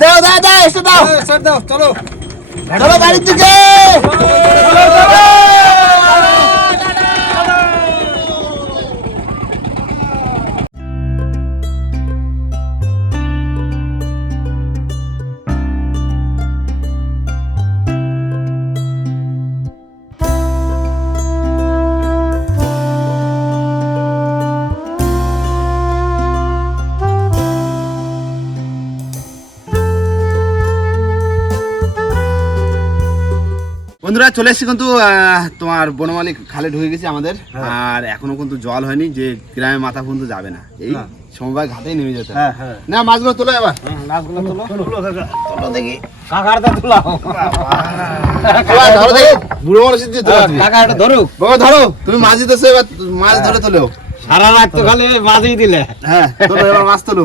দাও দাও দাও এসে দাও। স্যার দাও চলো। চলো বাড়ির দিকে। বন্ধুরা চলে এসেছি কিন্তু তোমার বনমালী খালে ঢুকে গেছে আমাদের। আর এখনও কিন্তু জল হয়নি যে গ্রামে মাথা পর্যন্ত যাবে না। এই সমবায় ঘাটেই নেমে যেতে। হ্যাঁ হ্যাঁ। না মাছগুলো তোলো এবার। মাছগুলো তোলো। তোলো দেখি। কাকার দা তোলা। এবার ধরো দেখি বুড়ো মানুষ দিয়ে তোলো তুমি। কাকা বাবা ধরো। তুমি মাছ দিতেছো এবার মাছ ধরে তোলো। সারা রাত তো খালি মাছই দিলে। হ্যাঁ তোলো এবার মাছ তোলো।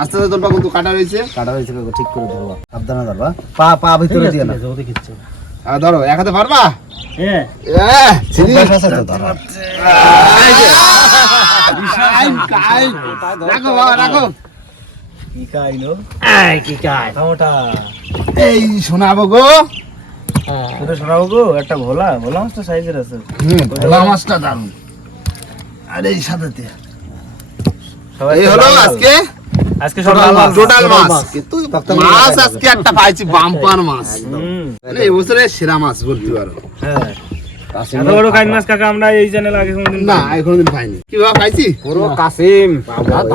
আস্তে আস্তে তোলবা কিন্তু কাটা রয়েছে। কাটা হয়েছে ঠিক করে ধরবা। সাবধানে ধরবা। পা পা ভিতরে দিয়ে না ধরো এক হাতে পারবা? হ্যাঁ। এই শোনাবো গো। ওটা শোনাবো গো একটা ভোলা ভোলা মাছটা সাইজের আছে। হুম ভোলা মাছটা দারুণ আর এই সাথে সবাই এই হলো আজকে আজকে সব মাছ। টোটাল মাছ। কিন্তু মাছ আজকে একটা পাইছি বাম্পার মাছ। মানে এই বছরের সেরা মাছ বলতে পারো। হ্যাঁ। এত বড় কাইন মাছ কাকা আমরা এই চ্যানেল আগে কোনোদিন না কোনোদিন পাইনি। কি পাইছি? পুরো কাসিম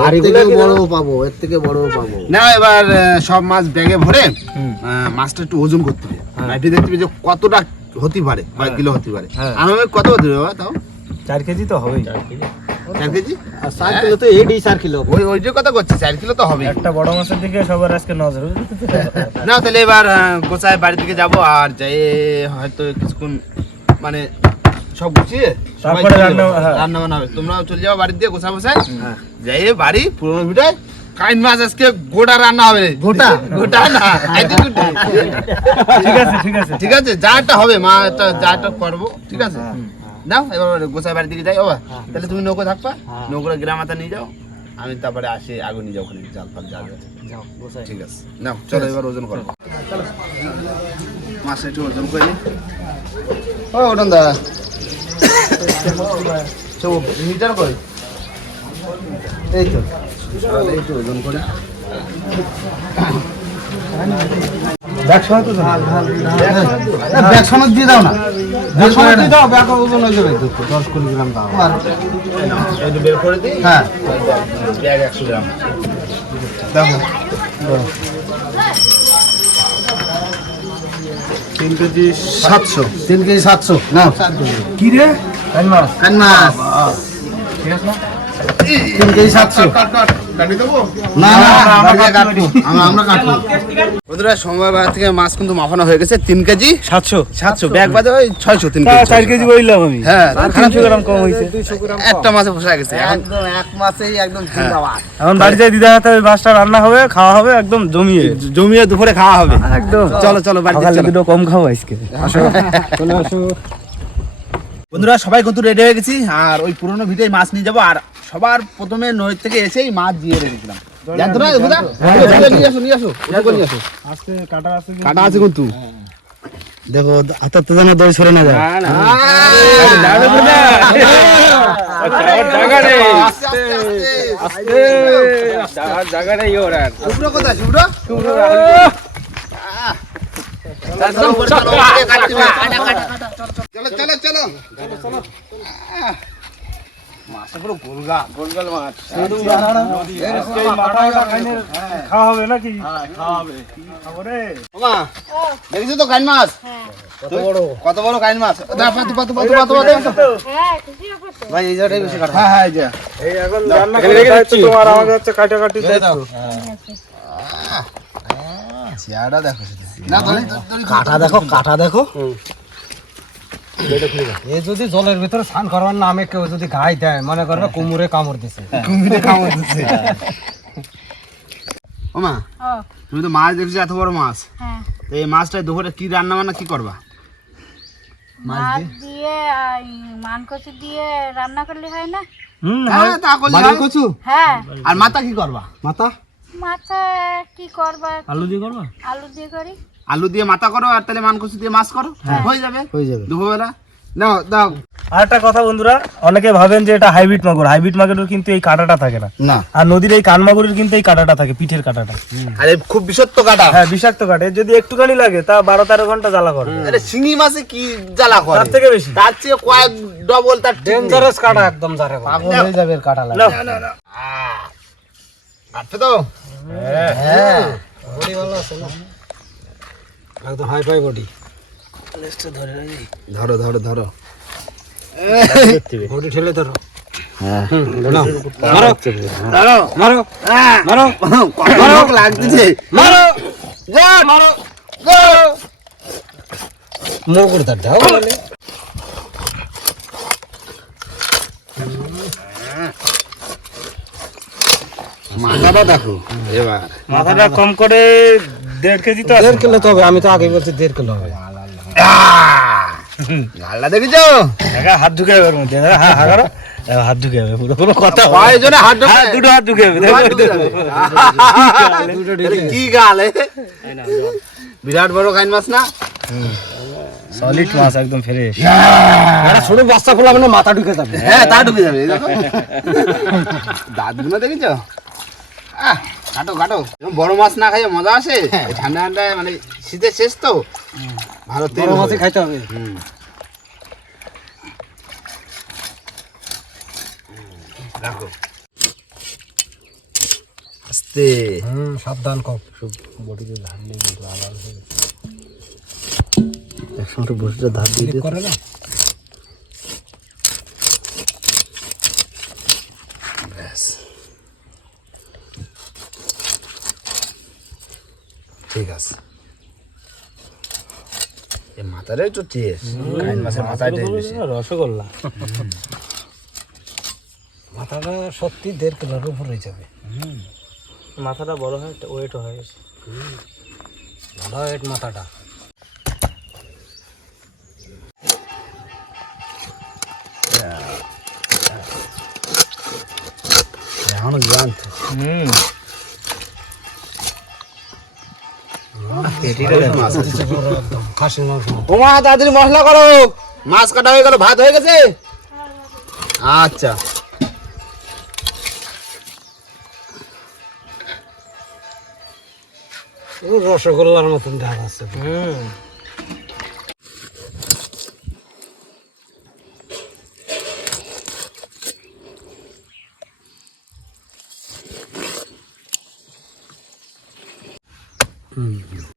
এর থেকে বড়ও পাবো এর থেকে বড়ও পাবো। না এবার সব মাছ ব্যাগে ভরে মাছটা একটু ওজন করতে হবে। দেখতে যে কতটা হতে পারে কয় কিলো হতে পারে। হ্যাঁ। আনুমানিক কত হতে পারে তাও? চার কেজি তো হবেই। চার কেজি। আর চার কিলো তো এডি চার কিলো। ওই ওইটার কথা করছি চার কিলো তো হবে একটা বড় মাছের দিকে সবার আজকে নজর। না তাহলে এবার গোছায় বাড়ি থেকে যাব আর যাই হয়তো কিছুক্ষণ মানে সব গুছিয়ে তারপরে রান্না- হ্যাঁ। রান্না বান্না হবে। তোমরাও চলে যাও বাড়ি দিয়ে গোছা বসায় যাই বাড়ি পুরোনো ভিটায়। কাইন মাছ আজকে গোটা রান্না হবে। গোটা? গোটা না ঠিক আছে ঠিক আছে। ঠিক আছে যা একটা হবে মা একটা যা একটা করব ঠিক আছে? নাও এবার গোসাই বাড়ির দিকে যাই ও তাহলে তুমি নৌকো থাকবা নৌকোটা গ্রামাতে নিয়ে যাও আমি তারপরে আসি আগুন নিয়ে যাও ওখানে জাল ফাল জাল আছে। ঠিক আছে নাও চলো এবার ওজন করো। মাছ একটু ওজন করি ও ওটন দা তো মিটার কই এই তো চলো, একটু ওজন করে। দেখ সময় তো ব্যাগ সনদ দিয়ে দাও না। ব্যাগ সনদ দিয়ে দাও ব্যাগ ওজন হয়ে যাবে দশ কুড়ি গ্রাম দাও। একটু বের করে দিই? হ্যাঁ। ব্যাগ একশো গ্রাম। দেখো। তিন কেজি সাতশো। তিন কেজি সাতশো। নাও। কি রে? মাছ কান মাছ ঠিক আছে? না তিন কেজি সাতশো। কাট কাট কাটি দেবো না না আমরা কাটবো। আমরা আমরা কাটবো। বন্ধুরা সোমবার বাজার থেকে মাছ কিন্তু মাফানো হয়ে গেছে তিন কেজি। সাতশো। সাতশো। ব্যাগ বাজে ওই ছয়শো তিন কেজি চার কেজি বললাম আমি। হ্যাঁ তিনশো গ্রাম কম হয়েছে। একটা মাছে পোষা গেছে। একদম এক মাসেই একদম এখন বাড়ি যাই হাতে ওই মাছটা রান্না হবে খাওয়া হবে একদম জমিয়ে। জমিয়ে দুপুরে খাওয়া হবে। একদম। চলো চলো বাড়িতে দুটো কম খাব আজকে। আসো। বন্ধুরা সবাই কিন্তু রেডি হয়ে গেছি। আর ওই পুরোনো ভিটায় মাছ নিয়ে যাব। আর সবার প্রথমে নদী থেকে এসেই মাছ দিয়ে রেখেছিলাম। কাটা আছে কিন্তু। দেখো হাতের তো যেন দই সরে না যায়। নেই নেই। চলো। চলো চলো। মাছটা পুরো গোলগা গোলগাল মাছ। খাওয়া হবে নাকি? মামা দেখেছ তো কাইন মাছ? কত বড়? কাইন মাছ? পাতু পাতু পাতু পাতু পাতু। হ্যাঁ ভাই এই জায়গাটাই বেশি কাটা। হ্যাঁ হ্যাঁ এই এই এখন রান্না করে তোমার আমাকে হচ্ছে কাটাকাটি দায়িত্ব চেহারা দেখো না কাটা দেখো কাটা দেখো। এ যদি জলের ভিতরে স্নান করবার নামে কেউ যদি গায়ে দেয় মনে করবে কুমুরে কামড় দিছে। কুমিরে কামড় দিচ্ছে ওমা তুমি তো মাছ দেখছ এত বড় মাছ? হ্যাঁ। তো এই মাছটা দুপুরে কি রান্না বান্না কি করবা? মাছ দিয়ে? আর দিয়ে রান্না করলে হয় না? হুম হ্যাঁ তা করলে বাড়ির হ্যাঁ। আর মাথা কি করবা? মাথা? মাথা কি করবা? আলু দিয়ে করব? আলু দিয়ে করি। আলু দিয়ে মাথা করো আর তাহলে মানকসি দিয়ে মাছ করো। হয়ে। যাবে? হয়ে যাবে। দুপুরবেলা? নাও দাও। আর একটা কথা বন্ধুরা অনেকে ভাবেন যে এটা হাইব্রিড মাগুর। হাইব্রিড মাগুরের কিন্তু এই কাঁটাটা থাকে না। না। আর নদীর এই কান মাগুরের কিন্তু এই কাঁটাটা থাকে পিঠের কাঁটাটা। আরে খুব বিষত্ব কাটা। হ্যাঁ বিষাক্ত কাটে। যদি একটুখানি লাগে তা বারো তেরো ঘণ্টা জ্বালা করবে আরে শিঙি মাছে কি জ্বালা করে? তার থেকে বেশি। তার চেয়ে কয়েক ডবল তার ডেঞ্জারাস কাটা একদম পাগল হয়ে যাবে কাটা নাও। আছে তো? হ্যাঁ। বডি ভালো আছে না একদম হাই ফাই বডি ধরো ধরো ধরো বডি ঠেলে ধরো। হ্যাঁ। ধরো। দেখো। এবার। মাথাটা কম করে দেড় কেজি তো দেড় কিলো তো হবে আমি তো আগে বলছি দেড় কিলো হবে। দেখেছ? দেখা হাত ঢুকে যাবে ওর মধ্যে। দেখা, হা হা করো। হাত ঢুকে যাবে পুরো কোনো কথা না। কয়জনে হাত ঢোকে? হ্যাঁ, দুটো হাত ঢুকে যাবে কি গাল বিরাট বড় কাইন মাছ না? সলিড মাছ একদম ফ্রেশ আরে ছোট বাচ্চা খোলা মানে মাথা ঢুকে যাবে। হ্যাঁ তা ঢুকে যাবে এই দেখো। দাঁতগুলো দেখেছ? আহ, কাটো কাটো। বড় মাছ না খাইয়ে মজা আসে? এই ঠান্ডা মানে শীতের শেষ তো। ভালো তেল হবে। খাইতে হবে। রাখো। আস্তে। হুম সাবধান কম একসঙ্গে বসে ধার দিয়ে করে না? ঠিক আছে। মাথাটা একটু টেস্ট। কাইন মাছের মাথায় টেস্ট বেশি। রসগোল্লা মাথাটা সত্যি দেড় কিলোর উপর হয়ে যাবে। মাথাটা বড় হয় ওয়েট হয় ভালো এট মাথাটা। এখনও জানতো। হুম। খাসির মাংস। ওমা তাড়াতাড়ি মশলা করো। মাছ কাটা হয়ে গেল ভাত হয়ে গেছে? আচ্ছা। রসগোল্লার মতন দেখা আছে। হুম।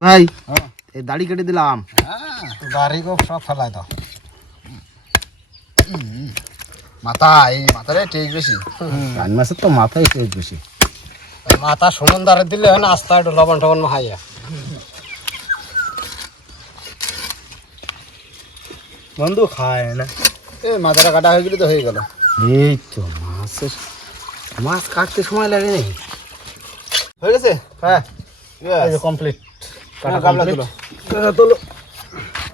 ভাই এই দাড়ি কেটে দিলাম। গাড়ি গো সব ফেলাই দাও। মাথা এই মাথাটাই টেস্ট বেশি। কান মাছের তো মাথায় টেস্ট বেশি। মাথা সমুদ্রে দিলে হয় না আস্তে একটু লবণ টবণ মাহাইয়া বন্ধু খায় না। এই মাথাটা কাটা হয়ে গেলে তো হয়ে গেল। এই তো মাছের মাছ কাটতে সময় লাগে নেই হয়ে গেছে? হ্যাঁ। কমপ্লিট গামলা তুলো তুলো।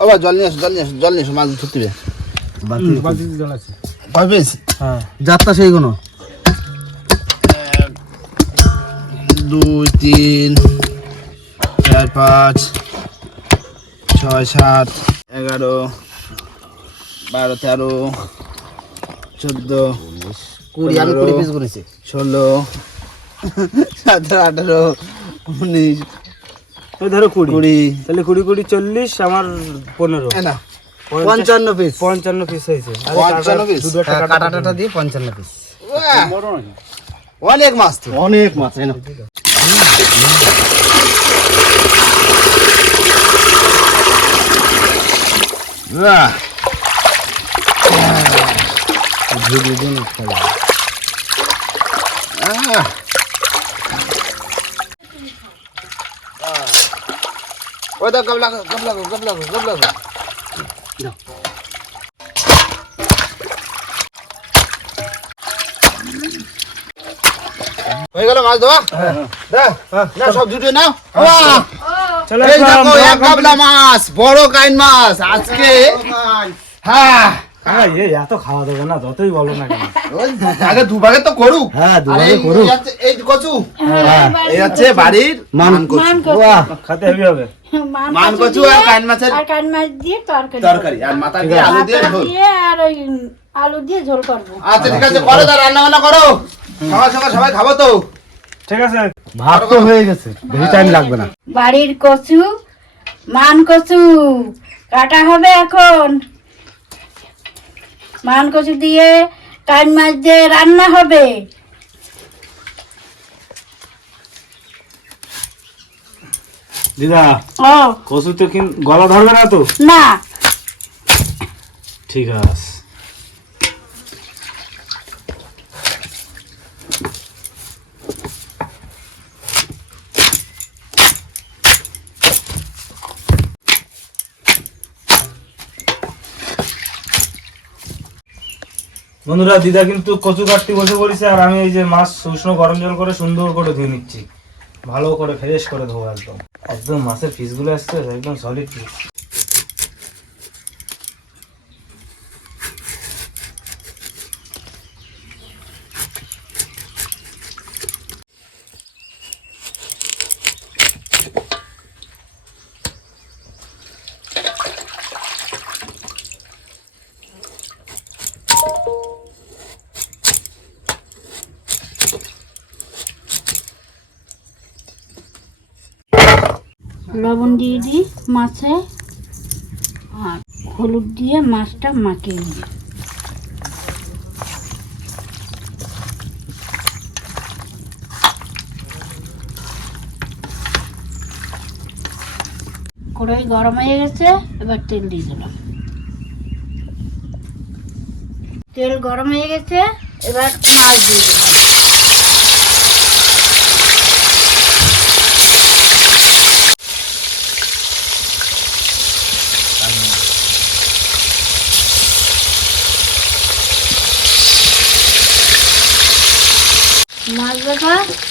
আবার জল নিয়ে আসো জল নিয়ে আসো জল নিয়ে আসো মাছ ধরতে হবে। জল আছে। কয় পিস হ্যাঁ। যাত্রা সেই কোনো? দুই তিন চার পাঁচ ছয় সাত এগারো বারো তেরো চোদ্দ কুড়ি আমি কুড়ি পিস করেছি। ষোলো সতেরো আঠারো উনিশ। ওই ধরো কুড়ি। কুড়ি। তাহলে কুড়ি কুড়ি চল্লিশ আমার পনেরো। না পঞ্চান্ন পিস পঞ্চান্ন পিস হয়েছে। পঞ্চান্ন পিস? দুটো একটা হ্যাঁ, কাটা কাটা টাটা দিয়ে পঞ্চান্ন পিস অনেক মাছ তো। অনেক মাছ। ওই তো গবলা গবলা গবলা গবলা হয়ে গেল মাছ ধোয়া? দাও, না সব জুটে নাও। বাহ! চলো এক গাবলা মাছ বড় কাইন মাছ আজকে হ্যাঁ। কাকা এত খাওয়া দেবে না যতই বলো না কেন। আগে দুভাগে তো করুক। হ্যাঁ আর দুবারে এই- করুক। এই হচ্ছে- এই কচু। হ্যাঁ। এই হচ্ছে বাড়ির মান মান করছি করছি। বাহ খাতে হেভি হবে। মান মান কচু কচু আর কান মাছের আর কান মাছ দিয়ে তরকারি। তরকারি। আর মাথা দিয়ে আলু দিয়ে ঝোল। আর ওই আলু দিয়ে ঝোল করব। আচ্ছা ঠিক আছে করো তার রান্না বান্না করো। সকাল সকাল সবাই খাব তো। ঠিক আছে। ভাত তো হয়ে গেছে। বেশি টাইম লাগবে না। বাড়ির কচু মান কচু। কাটা হবে এখন। মান কচু দিয়ে কান মাছ দিয়ে রান্না হবে। দিদা ও। কচু তো গলা ধরবে না তো? না। ঠিক আছে। বন্ধুরা, দিদা কিন্তু কচু কাটতে বসে পড়েছে আর আমি এই যে মাছ উষ্ণ গরম জল করে সুন্দর করে ধুয়ে নিচ্ছি। ভালো করে ফ্রেশ করে ধোবো একদম। একদম মাছের ফিসগুলো আসছে, একদম সলিড পিস লবণ দিয়ে দিই মাছে আর হলুদ দিয়ে মাছটা মাখিয়ে দিই কড়াই গরম হয়ে গেছে, এবার তেল দিয়ে দিলাম। তেল গরম হয়ে গেছে, এবার মাছ দিয়ে দিলাম।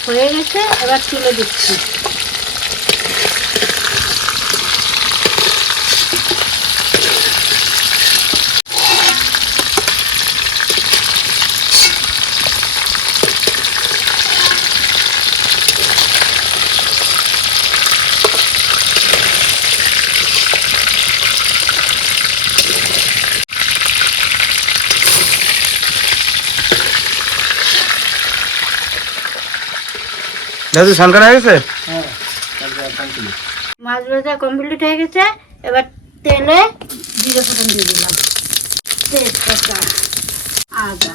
হয়ে গেছে এবার তুলে দিচ্ছি। দাদু সানকার হয়ে গেছে? মাছ ভাজা কমপ্লিট হয়ে গেছে। এবার তেলে জিরে ফোটন দিয়ে দিলাম। তেজপাতা, আদা।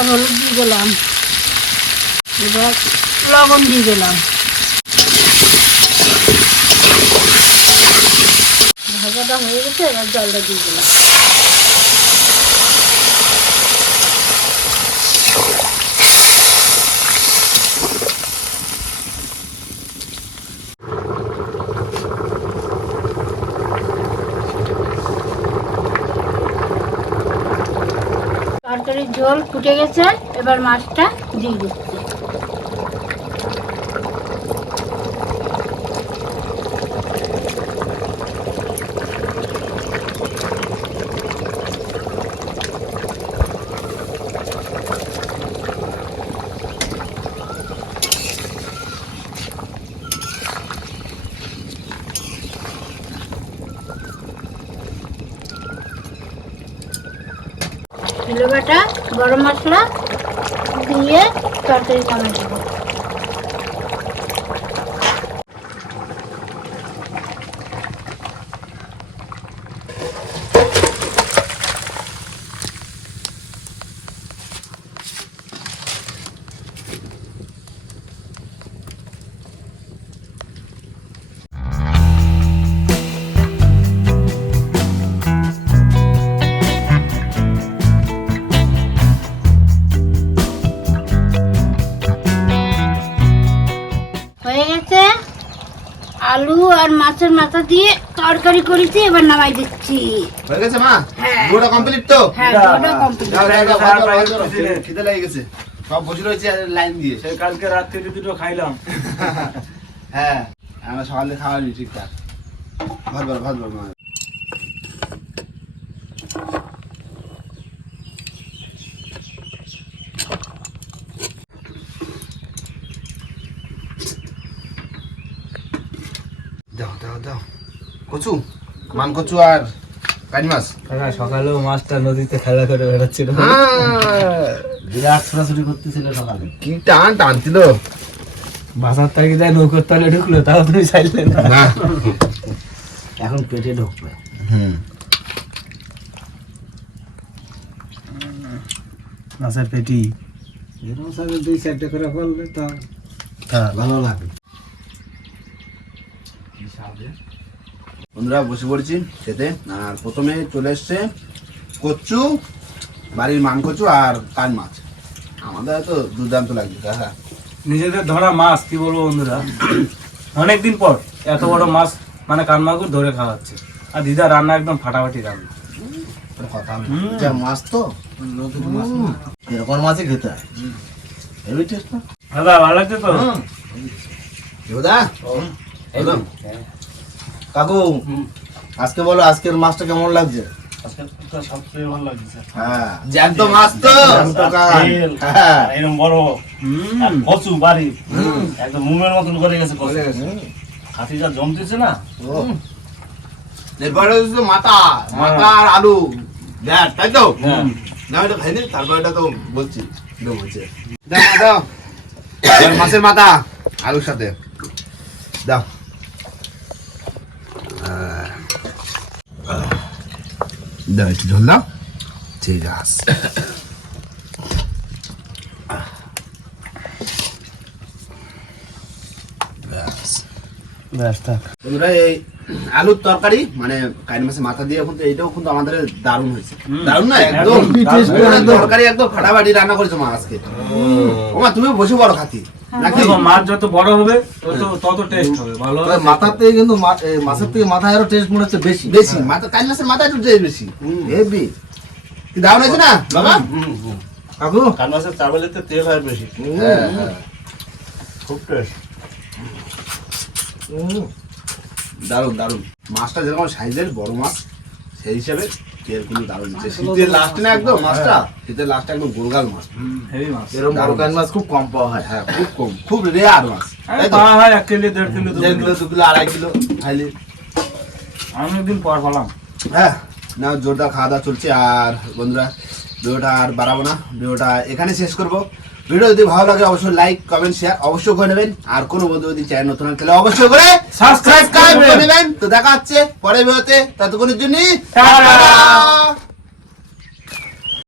এবার হলুদ দিয়ে দিলাম। এবার লবণ দিয়ে দিলাম। ভাজাটা হয়ে গেছে, এবার জলটা দিয়ে দিলাম। তরকারির জল ফুটে গেছে এবার মাছটা দিয়ে দিচ্ছি কিলো বাটা গরম মশলা দিয়ে তরকারি নামিয়ে দেবো আলু আর মাছের মাথা দিয়ে তরকারি করেছি এবার নামাই দিচ্ছি। হয়ে গেছে মা? হ্যাঁ। পুরোটা কমপ্লিট তো? হ্যাঁ কমপ্লিট ভাত দাও, বসেছিলে। খিদে লেগে গেছে। সব বসে রয়েছে লাইন দিয়ে। সেই কালকে রাত্রে দুটো খাইলাম। হ্যাঁ আমরা সকালে খাওয়ানি ঠিকঠাক। ভাত ভালো ভাত বল কচু? মান কচু আর কানি মাছ? সকালেও মাছটা নদীতে খেলা করে বেড়াচ্ছিল। বিরাট ছোটাছুটি করতেছিল সকালে। কি টান টানছিল বাসার তাকি দেয় নৌকোর তলে ঢুকলো তাও তুমি চাইলে না। এখন পেটে ঢুকবে। হুম। মাছের পেটি। এরকম দুই চারটে করে করলে তো হ্যাঁ। ভালো লাগে বন্ধুরা বসে পড়েছি খেতে। আর প্রথমে চলে এসছে কচু বাড়ির মান কচু আর কান মাছ। আমাদের তো দুর্দান্ত লাগছে হ্যাঁ নিজেদের ধরা মাছ কি বলব বন্ধুরা? অনেকদিন পর এত বড় মাছ মানে কানমাগুর ধরে খাওয়াচ্ছে আর দিদা রান্না একদম ফাটাফাটি রান্না। কথা যা মাছ তো? মাছ এরকম মাছই খেতে হয়। হেভি টেস্ট দাদা ভালো লাগছে তো? একদম কাকু আজকে বলো আজকের মাছটা কেমন লাগছে? হ্যাঁ। হ্যাঁ। জমতেছে না? এরপরে হচ্ছে মাথা মাথা আর আলু। দেখ তাই তো? হ্যাঁ। না এটা খাইনি তারপর এটা তো বলছি মাছের মাথা আলুর সাথে। দাও। দাও একটু ঝোল দাও ঠিক আছে ব্যাস ব্যাস থাক। বন্ধুরা এই আলুর তরকারি মানে কাইন মাছের মাথা দিয়ে কিন্তু এইটাও কিন্তু আমাদের দারুণ হয়েছে। দারুণ না? একদম। তরকারি একদম ফাটাফাটি রান্না করেছ মা আজকে। ওমা তুমি বসে বড় খাতি নাকি? মাছ যত বড় হবে তত তত টেস্ট হবে ভালো মাথার থেকে কিন্তু মাছের থেকে মাথায় আরও টেস্ট মনে হচ্ছে বেশি। বেশি। মাথা কাইন মাছের মাথা একটু বেশি। হেভি। কি দারুণ হয়েছে না বাবা? কাকু? কান মাছের চাবেলেতে তেল হয় বেশি। হ্যাঁ, হ্যাঁ। খুব টেস্ট দারুণ দারুণ। মাছটা যেরকম সাইজের বড় মাছ সেই হিসাবে তেল কিন্তু দারুণ। হচ্ছে শীতের লাস্টে না একদম মাছটা? শীতের লাস্টে একদম গোলগাল মাছ। হেভি মাছ। এরকম কান মাছ খুব কম পাওয়া হয়। হ্যাঁ খুব কম। খুব রেয়ার মাছ? পাওয়া হয় এক কিলো দেড় কিলো দেড় কিলো। কিলো দু কিলো আড়াই কিলো খাইলে। আমি একদিন পর পেলাম। হ্যাঁ না জোরদার খাওয়া দাওয়া চলছে। আর বন্ধুরা ভিডিওটা আর বাড়াবো না। ভিডিওটা এখানে শেষ করব। ভিডিও যদি ভালো লাগে অবশ্যই লাইক কমেন্ট শেয়ার অবশ্যই করে নেবেন। আর কোনো বন্ধু যদি চ্যানেল নতুন খেলে তাহলে অবশ্যই করে সাবস্ক্রাইব করে নেবেন। তো দেখা হচ্ছে পরের ভিডিওতে। ততক্ষণের জন্য।